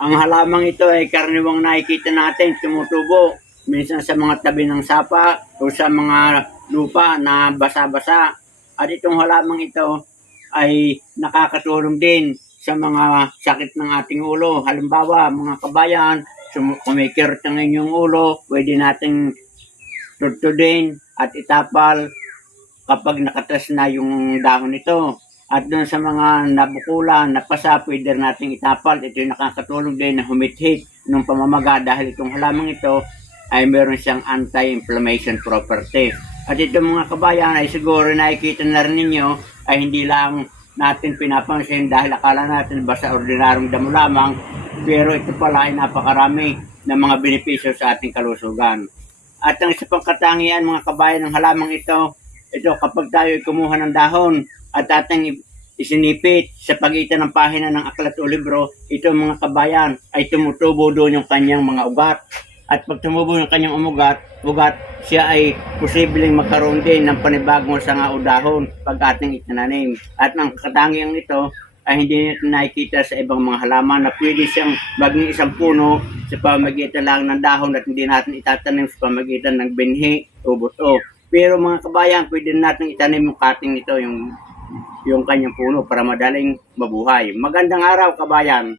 Ang halamang ito ay karaniwang nakikita natin tumutubo minsan sa mga tabi ng sapa o sa mga lupa na basa-basa. At itong halamang ito ay nakakatulong din sa mga sakit ng ating ulo. Halimbawa, mga kabayan, kumikirot ang inyong ulo, pwede nating tutudin at itapal kapag nakatas na yung dahon nito. At doon sa mga nabukulan, napasa, pwede nating itapal. Ito yung nakakatulong din na humithit ng pamamaga dahil itong halamang ito ay meron siyang anti-inflammation property. At ito mga kabayan ay siguro nakikita na rin ninyo ay hindi lang natin pinapansin dahil akala natin basta ordinaryong damo lamang, pero ito pala ay napakarami ng mga benepisyo sa ating kalusugan. At ang isa pang katangian mga kabayan ng halamang ito kapag tayo ay kumuha ng dahon at ating isinipit sa pagitan ng pahina ng aklat o libro, ito mga kabayan ay tumutubo doon yung kanyang mga ugat. At pag tumubo yung kanyang ugat, siya ay posibleng magkaroon din ng panibagong sanga o dahon pag ating itinanim. At ang katangian ito ay hindi natin nakikita sa ibang mga halaman na pwede siyang maging isang puno sa pamagitan lang ng dahon at hindi natin itatanim sa pamagitan ng binhi o buto. Pero mga kabayan, pwede natin itanim yung cutting ito, yung kanyang puno para madaling mabuhay. Magandang araw kabayan!